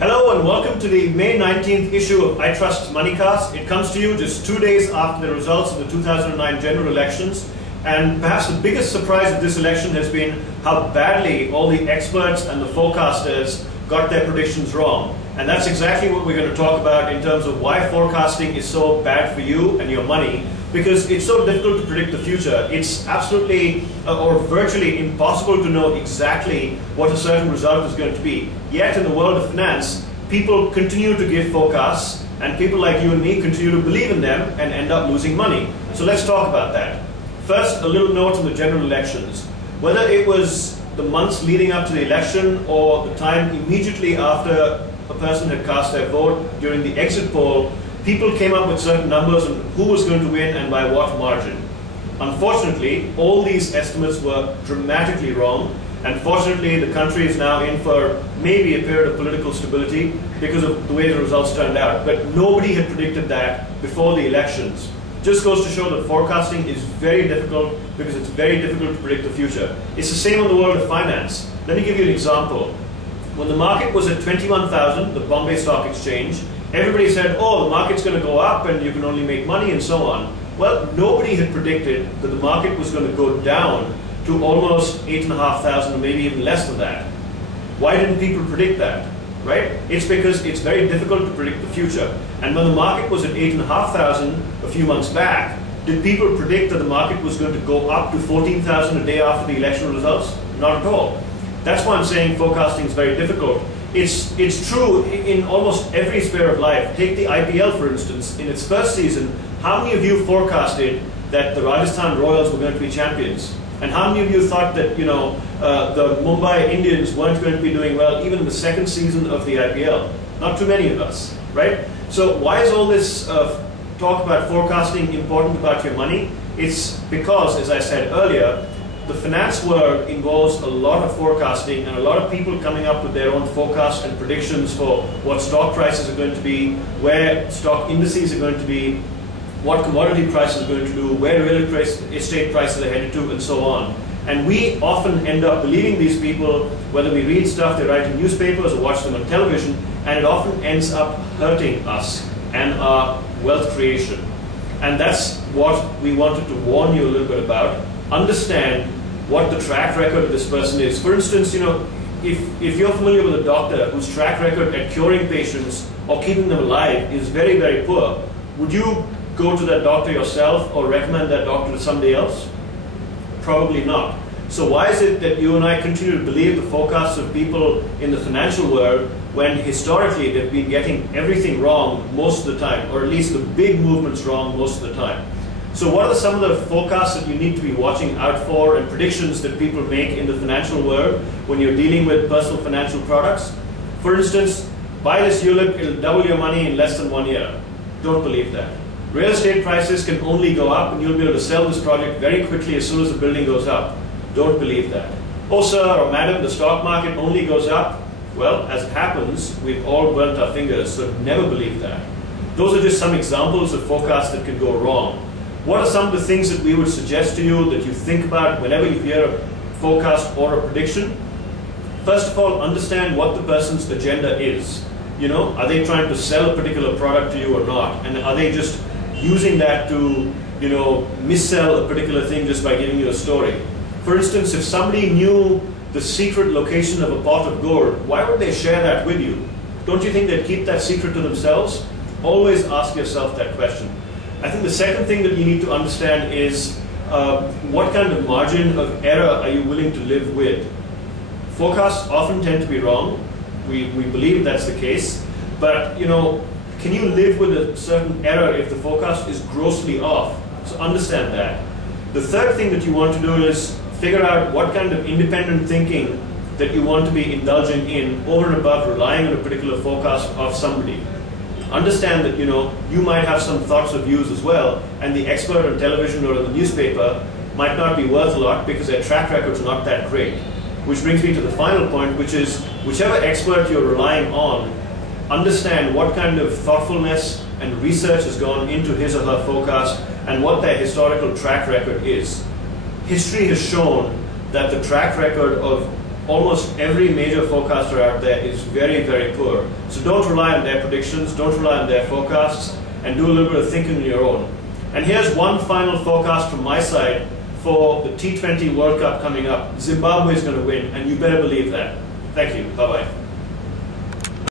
Hello and welcome to the May 19th issue of iTrust's Moneycast. It comes to you just 2 days after the results of the 2009 general elections. And perhaps the biggest surprise of this election has been how badly all the experts and the forecasters got their predictions wrong. And that's exactly what we're going to talk about in terms of why forecasting is so bad for you and your money. Because it's so difficult to predict the future. It's absolutely or virtually impossible to know exactly what a certain result is going to be. Yet in the world of finance, people continue to give forecasts, and people like you and me continue to believe in them and end up losing money. So let's talk about that. First, a little note on the general elections. Whether it was the months leading up to the election or the time immediately after a person had cast their vote during the exit poll, people came up with certain numbers on who was going to win and by what margin. Unfortunately, all these estimates were dramatically wrong, and fortunately the country is now in for maybe a period of political stability because of the way the results turned out. But nobody had predicted that before the elections. Just goes to show that forecasting is very difficult because it's very difficult to predict the future. It's the same in the world of finance. Let me give you an example. When the market was at 21,000, the Bombay Stock Exchange, everybody said, oh, the market's going to go up and you can only make money and so on. Well, nobody had predicted that the market was going to go down to almost 8,500 or maybe even less than that. Why didn't people predict that, right? It's because it's very difficult to predict the future. And when the market was at 8,500 a few months back, did people predict that the market was going to go up to 14,000 a day after the election results? Not at all. That's why I'm saying forecasting is very difficult. It's true in almost every sphere of life. Take the IPL, for instance. In its first season, how many of you forecasted that the Rajasthan Royals were going to be champions? And how many of you thought that, the Mumbai Indians weren't going to be doing well even in the second season of the IPL? Not too many of us, right? So why is all this talk about forecasting important about your money? It's because, as I said earlier, the finance world involves a lot of forecasting and a lot of people coming up with their own forecasts and predictions for what stock prices are going to be, where stock indices are going to be, what commodity prices are going to do, where real estate prices are headed to, and so on. And we often end up believing these people, whether we read stuff they write in newspapers or watch them on television, and it often ends up hurting us and our wealth creation. And that's what we wanted to warn you a little bit about. Understand what the track record of this person is. For instance, if you're familiar with a doctor whose track record at curing patients or keeping them alive is very, very poor, would you go to that doctor yourself or recommend that doctor to somebody else? Probably not. So why is it that you and I continue to believe the forecasts of people in the financial world when historically they've been getting everything wrong most of the time, or at least the big movements wrong most of the time? So what are some of the forecasts that you need to be watching out for and predictions that people make in the financial world when you're dealing with personal financial products? For instance, buy this ULIP, it'll double your money in less than 1 year. Don't believe that. Real estate prices can only go up and you'll be able to sell this project very quickly as soon as the building goes up. Don't believe that. Oh sir or madam, the stock market only goes up. Well, as it happens, we've all burnt our fingers, so never believe that. Those are just some examples of forecasts that can go wrong. What are some of the things that we would suggest to you that you think about whenever you hear a forecast or a prediction? First of all, understand what the person's agenda is. Are they trying to sell a particular product to you or not? And are they just using that to, missell a particular thing just by giving you a story? For instance, if somebody knew the secret location of a pot of gold, why would they share that with you? Don't you think they'd keep that secret to themselves? Always ask yourself that question. I think the second thing that you need to understand is what kind of margin of error are you willing to live with? Forecasts often tend to be wrong. We believe that's the case. But, can you live with a certain error if the forecast is grossly off? So understand that. The third thing that you want to do is figure out what kind of independent thinking that you want to be indulging in over and above relying on a particular forecast of somebody. Understand that you might have some thoughts or views as well, and the expert on television or in the newspaper might not be worth a lot because their track record's not that great. Which brings me to the final point, which is whichever expert you're relying on, understand what kind of thoughtfulness and research has gone into his or her forecast and what their historical track record is. History has shown that the track record of almost every major forecaster out there is very, very poor. So don't rely on their predictions, don't rely on their forecasts, and do a little bit of thinking on your own. And here's one final forecast from my side for the T20 World Cup coming up. Zimbabwe is going to win, and you better believe that. Thank you. Bye-bye.